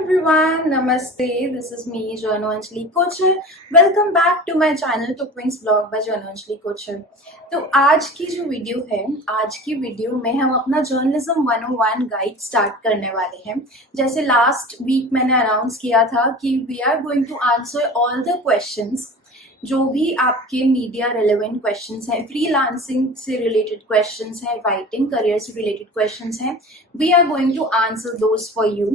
everyone, Namaste. This is me, Jono Anjali Kochar. Welcome back to my channel to Queen's Blog by Jono Anjali Kochar. तो आज की जो video है, आज की वीडियो में हम अपना जर्नलिज्म 101 गाइड स्टार्ट करने वाले हैं। जैसे लास्ट वीक मैंने अनाउंस किया था कि we are going to answer all the questions, जो भी आपके मीडिया रेलेवेंट क्वेश्चंस हैं, फ्रीलांसिंग से रिलेटेड क्वेश्चंस हैं, राइटिंग करियर से रिलेटेड क्वेश्चंस हैं, we are going to answer those for you.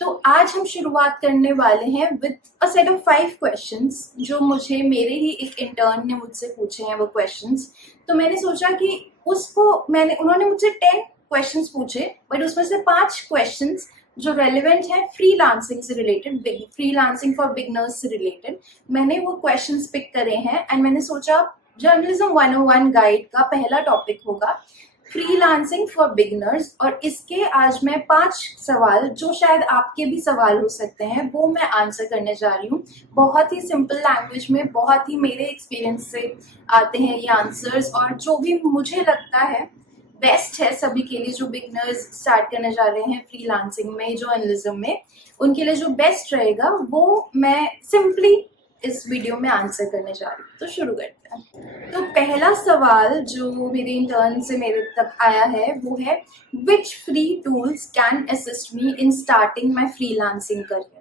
तो आज हम शुरुआत करने वाले हैं with a set of 5 questions जो मुझे मेरे ही एक इंटर्न ने मुझसे पूछे हैं वो क्वेश्चंस। तो मैंने सोचा कि उन्होंने मुझसे 10 क्वेश्चंस पूछे, बट उसमें से 5 क्वेश्चंस जो रेलिवेंट है फ्रीलांसिंग से रिलेटेड, फ्रीलांसिंग फॉर बिगनर्स से रिलेटेड, मैंने वो क्वेश्चंस पिक करे हैं। एंड मैंने सोचा जर्नलिज्म 101 गाइड का पहला टॉपिक होगा फ्रीलांसिंग फॉर बिगनर्स, और इसके आज मैं 5 सवाल जो शायद आपके भी सवाल हो सकते हैं वो मैं आंसर करने जा रही हूँ। बहुत ही सिंपल लैंग्वेज में, बहुत ही मेरे एक्सपीरियंस से आते हैं ये आंसर्स, और जो भी मुझे लगता है बेस्ट है सभी के लिए जो बिगनर्स स्टार्ट करने जा रहे हैं फ्रीलांसिंग में, जर्नलिज्म में, उनके लिए जो बेस्ट रहेगा वो मैं सिंपली इस वीडियो में आंसर करने जा रही हूँ। तो शुरू करते हैं। तो पहला सवाल जो मेरे इंटर्न से मेरे तक आया है वो है, which free tools can assist me in starting my freelancing career.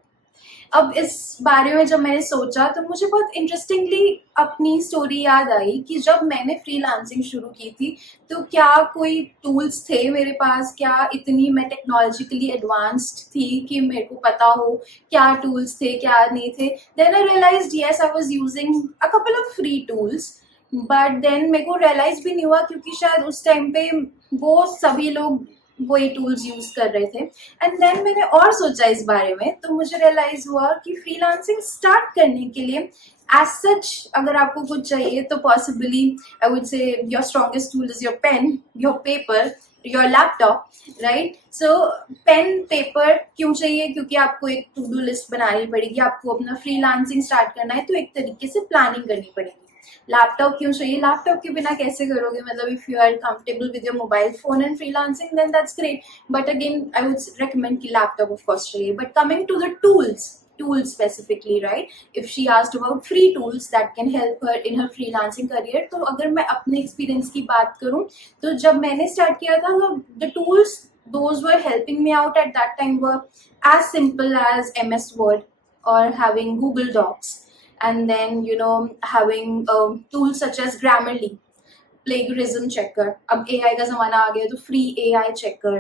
अब इस बारे में जब मैंने सोचा तो मुझे बहुत इंटरेस्टिंगली अपनी स्टोरी याद आई कि जब मैंने फ्रीलांसिंग शुरू की थी तो क्या कोई टूल्स थे मेरे पास, क्या इतनी मैं टेक्नोलॉजिकली एडवांस्ड थी कि मेरे को पता हो क्या टूल्स थे क्या नहीं थे। Then I realized yes, I was using a couple of free tools, but then मेरे को रियलाइज भी नहीं हुआ क्योंकि शायद उस टाइम पे वो सभी लोग वही टूल्स यूज कर रहे थे। एंड देन मैंने और सोचा इस बारे में, तो मुझे रियलाइज हुआ कि फ्रीलांसिंग स्टार्ट करने के लिए एज सच अगर आपको कुछ चाहिए तो possibly I would say your strongest tool is your pen, your paper, your laptop, right. So pen paper क्यों चाहिए? क्योंकि आपको एक टू डू लिस्ट बनानी पड़ेगी, आपको अपना फ्रीलांसिंग स्टार्ट करना है तो एक तरीके से प्लानिंग करनी पड़ेगी। लैपटॉप क्यों चाहिए? लैपटॉप के बिना कैसे करोगे? मतलब if you are comfortable with your mobile phone and freelancing then that's great, but again I would recommend कि लैपटॉप ऑफ कोर्स चाहिए। But coming to the tools specifically, right, if she asked about free tools that can help her in her freelancing career, तो अगर मैं अपने experience की बात करूं तो जब मैंने स्टार्ट किया था तो the tools those were helping me out at that time were as simple as MS Word or having Google Docs, and then having tools such as Grammarly, plagiarism checker. अब AI का जमाना आ गया तो free AI checker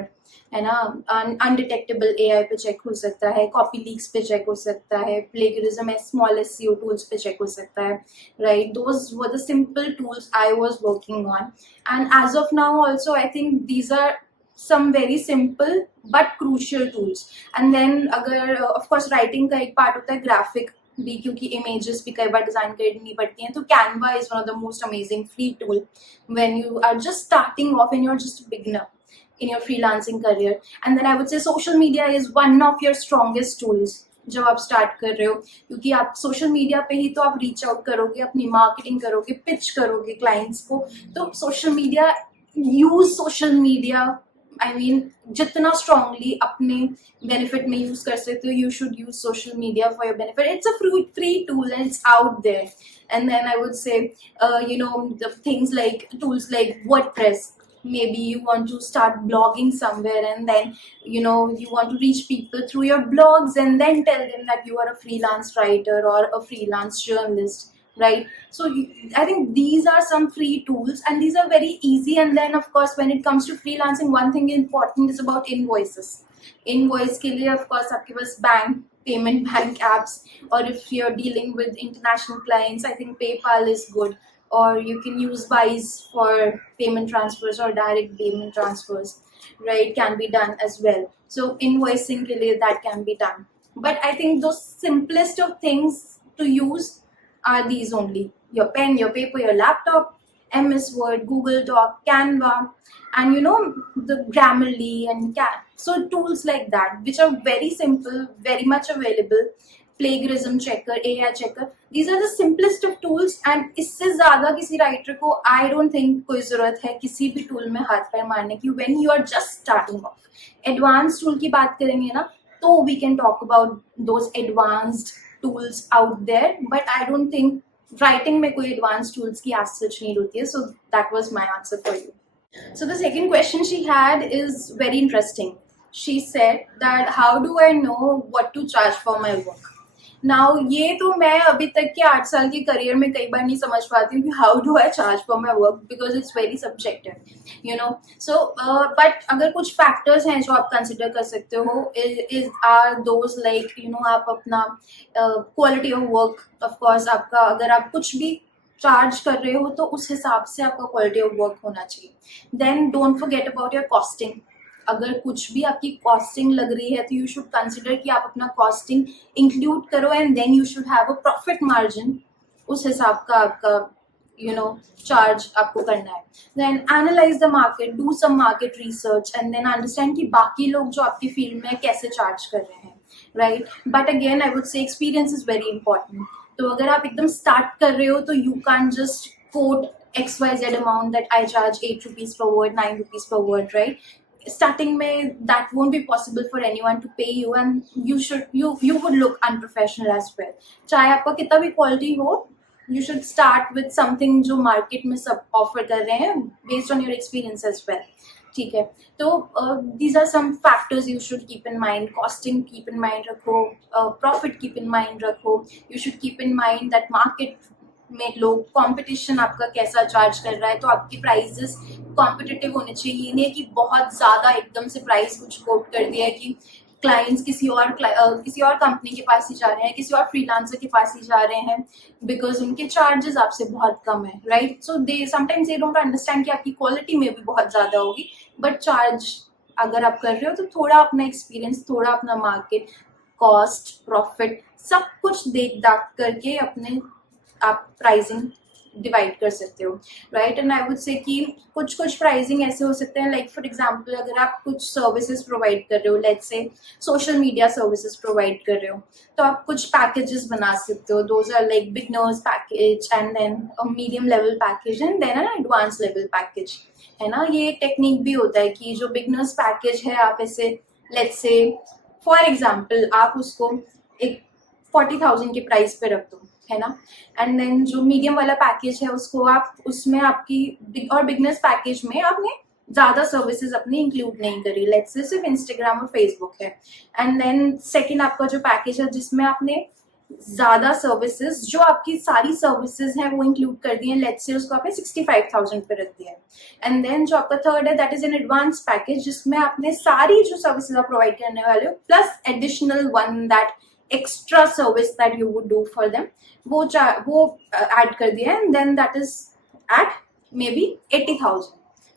है ना, undetectable AI पे check हो सकता है, कॉपी लीक्स पे चेक हो सकता है, प्लेगरिज्म स्मॉल SEO टूल्स पे चेक हो सकता है, right. Those were the simple tools I was working on, and as of now also I think these are some very simple but crucial tools. And then अगर of course writing का एक part होता है graphic भी, क्योंकि images भी कई बार design करनी पड़ती हैं, तो Canva is one of the most amazing free tool when you are just starting off and you are just beginner in your freelancing career. And then I would say social media is one of your strongest tools जब आप start कर रहे हो, क्योंकि आप social media पे ही तो आप रीच आउट करोगे, अपनी मार्केटिंग करोगे, पिच करोगे क्लाइंट्स को। तो social media, use social media, I mean जितना स्ट्रांगली अपने बेनिफिट में यूज कर सकते हो, you should use social media for your benefit. It's a free tool and it's out there. And then I would say the things like tools like WordPress. Maybe you want to start blogging somewhere, and then you want to reach people through your blogs and then tell them that you are a freelance writer or a freelance journalist, right? So I think these are some free tools and these are very easy. And then of course when it comes to freelancing, one thing important is about invoices. Invoice के लिए of course आपके पास payment apps, or if you're dealing with international clients, I think PayPal is good, or you can use Wise for payment transfers or direct payment transfers, right, can be done as well. So invoicing के लिए that can be done, but I think those simplest of things to use are these only: your pen, your paper, your laptop, MS Word, Google Doc, Canva, and the Grammarly and so tools like that which are very simple, very much available. Plagiarism checker, AI checker, these are the simplest of tools, and इससे ज़्यादा किसी writer को I don't think कोई ज़रूरत है किसी भी tool में हाथ पैर मारने की when you are just starting off. Advance tool की बात करेंगे ना तो we can talk about those advanced tools out there, but I don't think writing में कोई advanced tools की as such need होती है. So that was my answer for you. So the second question she had is very interesting. She said that how do I know what to charge for my work? Now ये तो मैं अभी तक के 8 साल के करियर में कई बार नहीं समझ पाती हूँ कि how do I charge for my work, because it's very subjective, you know. So but अगर कुछ फैक्टर्स हैं जो आप कंसिडर कर सकते हो, is are those like you know, आप अपना quality of work, of course आपका अगर आप कुछ भी चार्ज कर रहे हो तो उस हिसाब से आपका क्वालिटी ऑफ वर्क होना चाहिए. Then don't forget about your costing. अगर कुछ भी आपकी कॉस्टिंग लग रही है तो यू शुड कंसिडर कि आप अपना कॉस्टिंग इंक्लूड करो and then you should have a profit margin. उस हिसाब का आपका यू नो चार्ज आपको करना है. Then analyze the market, do some market research and then understand कि बाकी लोग जो आपकी फील्ड में कैसे चार्ज कर रहे हैं, right. But again I would say experience is very important. तो अगर आप एकदम स्टार्ट कर रहे हो तो you can just quote XYZ amount that I charge 8 rupees per word, 9 rupees per word, right? Starting में that won't be possible for anyone to pay you and you would look unprofessional as well. चाहे आपका कितना भी quality हो, you should start with something जो market में सब offer कर रहे हैं based on your experience as well. ठीक है. तो these are some factors you should keep in mind. Costing keep in mind रखो, profit keep in mind रखो. You should keep in mind that market में लोग कंपटीशन आपका कैसा charge कर रहा है, तो आपकी प्राइसेस कॉम्पिटिटिव होने चाहिए. ये नहीं कि बहुत ज्यादा एकदम से प्राइस कुछ कोट कर दिया है कि क्लाइंट्स किसी और कंपनी के पास ही जा रहे हैं, किसी और फ्रीलांसर के पास ही जा रहे हैं बिकॉज उनके चार्जेस आपसे बहुत कम है, right. So they sometimes they don't understand कि आपकी क्वालिटी में भी बहुत ज्यादा होगी, बट चार्ज अगर आप कर रहे हो तो थोड़ा अपना एक्सपीरियंस, थोड़ा अपना मार्केट, कॉस्ट, प्रॉफिट सब कुछ देख दाख करके अपने आप प्राइसिंग डिवाइड कर सकते हो, right. And I would say कि कुछ प्राइसिंग ऐसे हो सकते हैं, लाइक फॉर एग्जांपल अगर आप कुछ सर्विसेज प्रोवाइड कर रहे हो, let's say social media services provide कर रहे हो, तो आप कुछ पैकेजेस बना सकते हो. Those are like beginners package and then a medium level package and then an advance level package, है ना. ये एक टेक्निक भी होता है कि जो बिगनर्स पैकेज है आप ऐसे लेट्स से फॉर एग्जाम्पल आप उसको एक 40,000 के प्राइस पे रख दो, है ना. एंड देन जो मीडियम वाला पैकेज है उसको आप उसमें आपकी और बिगनर्स पैकेज में आपने ज्यादा सर्विसेज अपनी इंक्लूड नहीं करी, लेट्स से सिर्फ इंस्टाग्राम और फेसबुक है. एंड देन सेकंड आपका जो पैकेज है जिसमें आपने ज्यादा सर्विसेज, जो आपकी सारी सर्विसेज हैं वो इंक्लूड कर दी है, लेट्स से उसको आपने 65,000 पे रख दिया है. एंड देन जो आपका थर्ड है that is an advance package जिसमें आपने सारी जो सर्विसेज आप प्रोवाइड करने वाले हो plus additional one that extra service that you would do for them वो ऐड कर दिया है. And then that is at maybe 80,000,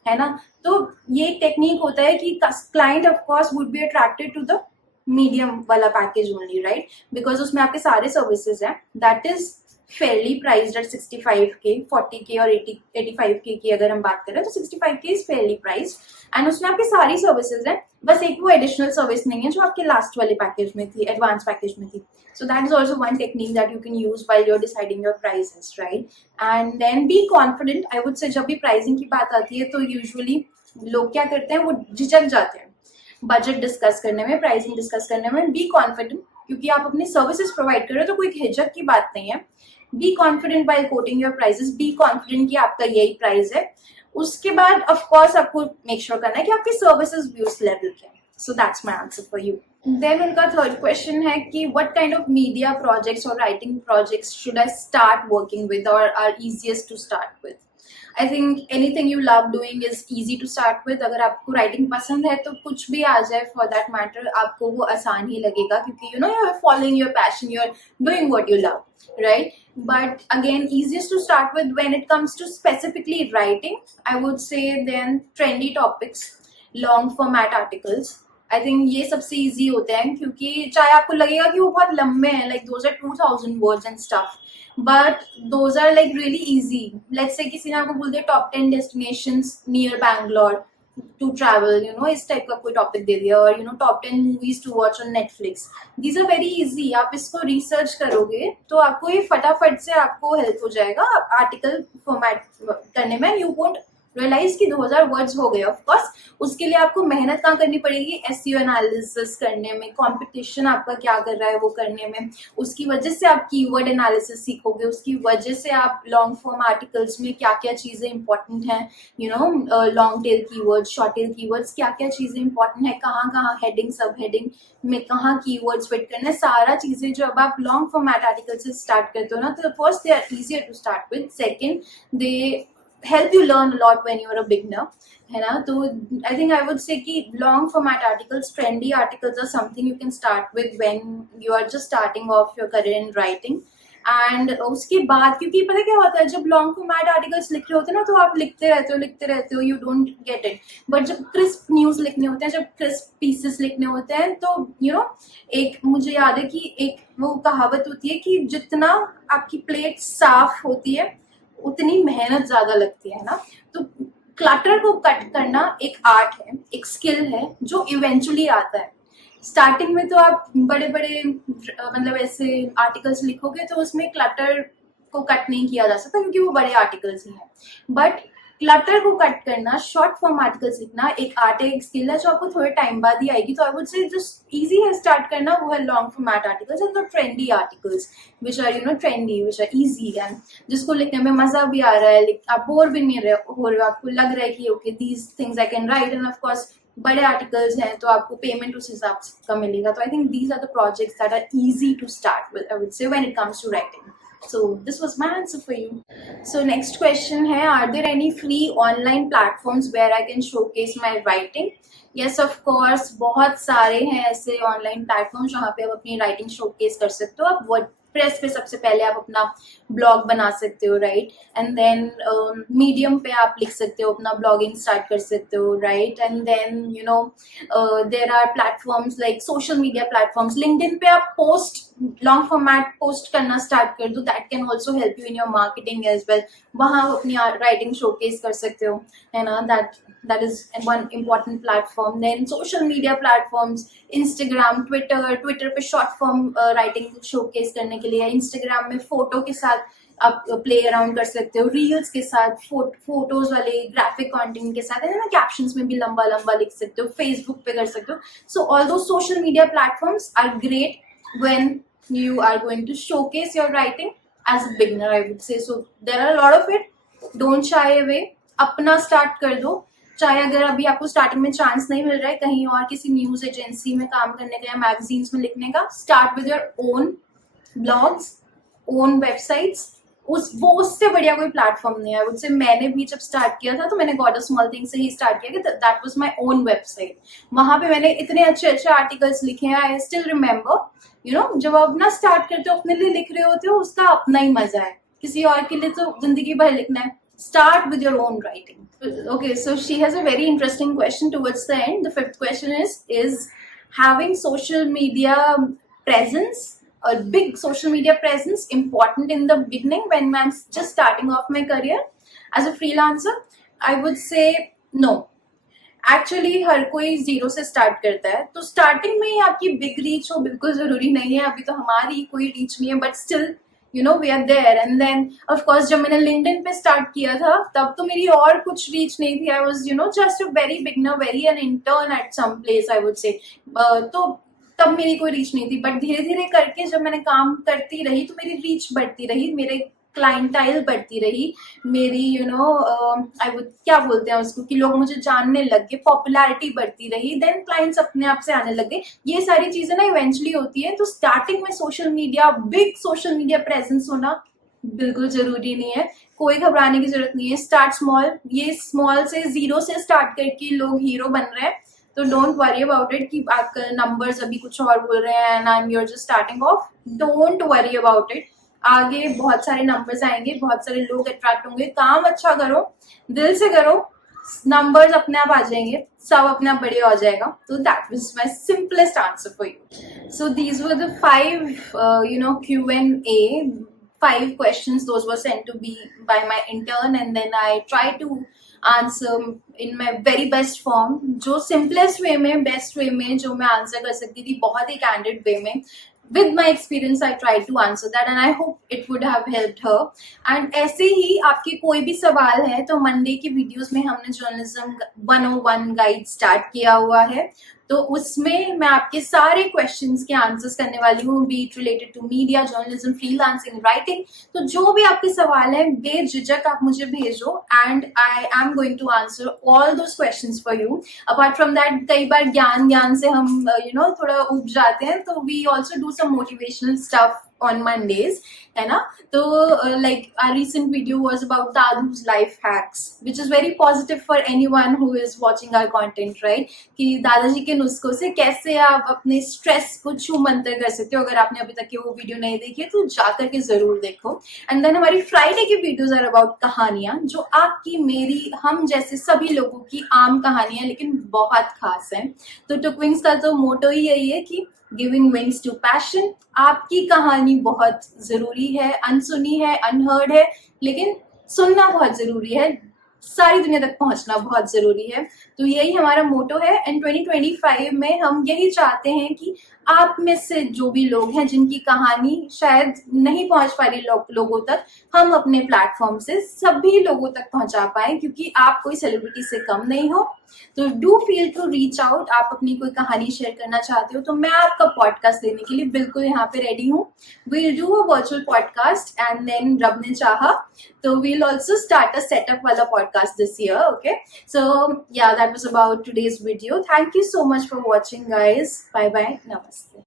है ना. तो ये टेक्निक होता है कि client of course would be attracted to the medium वाला पैकेज ओनली, राइट, बिकॉज उसमें आपके सारे सर्विसेज हैं. That is fairly priced at 65K, 40K और 85K की अगर हम बात करें तो 65K is fairly priced and उसमें आपकी सारी सर्विसेज हैं. बस एक वो एडिशनल सर्विस नहीं है जो आपके लास्ट वाले पैकेज में थी, एडवांस पैकेज में थी. So that is also one technique that you can use while you're deciding your prices, right? And then be confident. I would say जब भी pricing की बात आती है तो usually लोग क्या करते हैं, वो झिझक जाते हैं बजट डिस्कस करने में, प्राइसिंग डिस्कस करने में. बी कॉन्फिडेंट, क्योंकि आप अपनी सर्विसेज प्रोवाइड कर रहे हो तो कोई हिचक की बात नहीं है. Be confident by quoting your prices. Be confident कि आपका यही प्राइस है. उसके बाद ऑफ कोर्स आपको मेक श्योर करना है कि आपकी सर्विसेज भी उस लेवल के हैं. So that's my answer for you. Then उनका थर्ड क्वेश्चन है कि what kind of media projects और writing projects should I start working with और are easiest to start with. I think anything you love doing is easy to start with. अगर आपको writing पसंद है तो कुछ भी आ जाए फॉर दैट मैटर आपको वो आसान ही लगेगा, क्योंकि you know you are following your passion, you are doing what you love, right? But again, easiest to start with when it comes to specifically writing, I would say then trendy topics, long format articles. I think ये सबसे easy होते हैं, क्योंकि चाहे आपको लगेगा कि वो बहुत लंबे हैं, like those are 2,000 words and stuff, but those are like really easy. Let's say किसी ने आपको बोल दिया top 10 destinations near Bangalore to travel, you know, इस टाइप का कोई टॉपिक दे दिया, और you know top 10 movies to watch on Netflix. These are very easy. आप इसको रिसर्च करोगे तो आपको ये फटाफट से आपको हेल्प हो जाएगा आर्टिकल फॉर्मेट करने में. You won't रियलाइज कि 2000 वर्ड्स हो गए। ऑफ कोर्स उसके लिए आपको मेहनत कहाँ करनी पड़ेगी, एसईओ एनालिसिस करने में, कंपटीशन आपका क्या कर रहा है वो करने में, उसकी वजह से आप कीवर्ड एनालिसिस सीखोगे, उसकी वजह से आप लॉन्ग फॉर्म आर्टिकल्स में क्या क्या चीजें इंपॉर्टेंट हैं, you know long tail keywords, short tail keywords, क्या क्या चीजें इंपॉर्टेंट है, कहाँ कहाँ हेडिंग सब हेडिंग में कहाँ कीवर्ड्स फिट करना है, सारा चीजें जो अब आप लॉन्ग फॉर्मेट आर्टिकल से स्टार्ट करते हो ना, तो first they are easier to start with, second they help you learn a lot when you're a beginner, है ना। तो I think I would say कि long format articles, trendy articles are something you can start with when you are just starting off your career in writing. And उसके बाद, क्योंकि पता क्या होता है, जब लॉन्ग फॉर्मेट आर्टिकल्स लिख रहे होते हैं ना, तो आप लिखते रहते हो, you don't get it. But जब क्रिस्प न्यूज लिखने होते हैं, जब क्रिस्प पीसेस लिखने होते हैं, तो यू नो एक मुझे याद है कि एक वो कहावत होती है कि जितना आपकी प्लेट साफ होती है उतनी मेहनत ज्यादा लगती है ना। तो क्लटर को कट करना एक आर्ट है, एक स्किल है जो इवेंचुअली आता है। स्टार्टिंग में तो आप बड़े बड़े मतलब ऐसे आर्टिकल्स लिखोगे तो उसमें क्लटर को कट नहीं किया जा सकता क्योंकि वो बड़े आर्टिकल्स ही हैं। बट क्लटर को कट करना, शॉर्ट फॉर्म आर्टिकल्स लिखना एक आर्ट है, एक स्किल है जो आपको थोड़े टाइम बाद ही आएगी। तो I would say just easy है स्टार्ट करना, वो है long format articles and the trendy articles which are trendy, which are easy and जिसको लिखने में मजा भी आ रहा है, आप बोर भी नहीं हो रहे हो, आपको लग रहा है कि okay these things I can write. End of course बड़े आर्टिकल्स हैं तो आपको पेमेंट उस हिसाब से का मिलेगा। तो I think these are the projects that are easy to start with, I would say, when it comes to writing. So this was my answer for you. So next question है, are there any free online platforms where I can showcase my writing? Yes, of course, बहुत सारे हैं ऐसे online platform जहाँ पे आप अपनी writing showcase कर सकते हो। आप वर्डप्रेस पे सबसे पहले आप अपना ब्लॉग बना सकते हो, राइट, एंड देन मीडियम पे आप लिख सकते हो, अपना ब्लॉगिंग स्टार्ट कर सकते हो, right, and then there are platforms like social media platforms. LinkedIn पे आप पोस्ट, लॉन्ग फॉर्मेट पोस्ट करना स्टार्ट कर दो, that can also help you in your marketing as well. वहाँ आप अपनी राइटिंग शोकेस कर सकते हो, है ना। that is one important platform. Then social media platforms, Instagram, Twitter पे short form writing showcase करने के लिए, Instagram में फोटो के साथ आप प्ले अराउंड कर सकते हो, रील्स के साथ, फोटोज वाले ग्राफिक कंटेंट के साथ, है ना, कैप्शंस में भी लंबा लंबा लिख सकते हो, फेसबुक पे कर सकते हो। So all those social media platforms are great when you are going to showcase your writing as a beginner, I would say. So there are a lot of it. Don't shy away, अपना start कर दो। चाहे अगर अभी आपको starting में chance नहीं मिल रहा है कहीं और किसी न्यूज एजेंसी में काम करने का या मैगजीन्स में लिखने का, start with your own blogs, own websites. वो उससे बढ़िया कोई प्लेटफॉर्म नहीं है। आई वुड से मैंने भी जब स्टार्ट किया था तो मैंने गॉट अ स्मॉल थिंग से ही स्टार्ट किया कि that was my own website. वहां पे मैंने इतने अच्छे अच्छे आर्टिकल्स लिखे हैं, आई स्टिल रिमेम्बर। जब आप अपना स्टार्ट करते हो, अपने लिए लिख रहे होते हो, उसका अपना ही मजा है। किसी और के लिए तो जिंदगी भर लिखना है। Start with your own writing. Okay, so she has a very interesting question towards the end. The fifth question is having social media presence, a big social media presence, important in the beginning when I'm just starting off my career as a freelancer? I would say no. Actually हर कोई zero से start करता है, तो starting में ही आपकी big reach हो बिल्कुल जरूरी नहीं है। अभी तो हमारी कोई रीच नहीं है, but still we are there. And then of course जब मैंने लिंक्डइन पे स्टार्ट किया था तब तो मेरी और कुछ रीच नहीं थी। I was just a very beginner, very an intern at some place, I would say. तो तब मेरी कोई रीच नहीं थी, बट धीरे धीरे करके जब मैंने काम करती रही तो मेरी रीच बढ़ती रही, मेरे क्लाइंटाइल बढ़ती रही, मेरी आई वुड क्या बोलते हैं उसको, कि लोग मुझे जानने लग गए, पॉपुलैरिटी बढ़ती रही, देन क्लाइंट्स अपने आप से आने लगे। ये सारी चीजें ना इवेंचुअली होती है। तो स्टार्टिंग में social media, big social media presence होना बिल्कुल जरूरी नहीं है, कोई घबराने की जरूरत नहीं है। स्टार्ट स्मॉल, ये स्मॉल से, जीरो से स्टार्ट करके लोग हीरो बन रहे हैं, तो डोंट वरी अबाउट इट कि आपका नंबर्स अभी कुछ और बोल रहे हैं and you're just starting of. Don't worry about it, आगे बहुत सारे नंबर्स आएंगे, बहुत सारे लोग अट्रैक्ट होंगे। काम अच्छा करो, दिल से करो, नंबर्स अपने आप आ जाएंगे, सब अपने आप बढ़िया हो जाएगा। तो that was my simplest answer for you. So these were the 5 Q&A, 5 questions. Those were sent to me by my intern and then I try to answer in my very best form, जो simplest way में, best way में जो मैं answer कर सकती थी, बहुत ही candid way में। with my experience I tried to answer that and I hope it would have helped her. and ऐसे ही आपके कोई भी सवाल है तो मंडे की वीडियोस में हमने जर्नलिज्म 101 गाइड स्टार्ट किया हुआ है, तो उसमें मैं आपके सारे क्वेश्चंस के आंसर्स करने वाली हूँ, be it related to media, journalism, freelancing, writing. तो जो भी आपके सवाल है बेझिझक आप मुझे भेजो and I am going to answer all those questions for you. Apart from that कई बार ज्ञान ज्ञान से हम थोड़ा उब जाते हैं, तो we also do some motivational stuff on Mondays, है ना। तो like our recent video was about Dadu's life hacks, which is very positive for anyone who is watching our content, right? कि दादाजी के नुस्खों से कैसे आप अपने स्ट्रेस को छू मंतर कर सकते हो। अगर आपने अभी तक की वो वीडियो नहीं देखी है तो जाकर के जरूर देखो। एंड देन हमारी फ्राइडे की वीडियोज आर अबाउट कहानियां, जो आपकी, मेरी, हम जैसे सभी लोगों की आम कहानियां, लेकिन बहुत खास है। तो टुकविंग्स का तो मोटो ही यही है कि गिविंग विंग्स टू पैशन। आपकी कहानी बहुत जरूरी है, अनसुनी है, अनहर्ड है, लेकिन सुनना बहुत जरूरी है, सारी दुनिया तक पहुंचना बहुत जरूरी है। तो यही हमारा मोटो है। एंड 2025 में हम यही चाहते हैं कि आप में से जो भी लोग हैं जिनकी कहानी शायद नहीं पहुंच पा रही लोगों तक, हम अपने प्लेटफॉर्म से सभी लोगों तक पहुंचा पाए, क्योंकि आप कोई सेलिब्रिटी से कम नहीं हो। तो do feel to reach out. आप अपनी कोई कहानी शेयर करना चाहते हो तो मैं आपका पॉडकास्ट देने के लिए बिल्कुल यहाँ पे रेडी हूँ। We'll do a virtual podcast and then रब ने चाहा तो we'll also start a setup वाला podcast this year. Okay, so yeah, that was about today's video. Thank you so much for watching, guys. Bye bye. Namaste.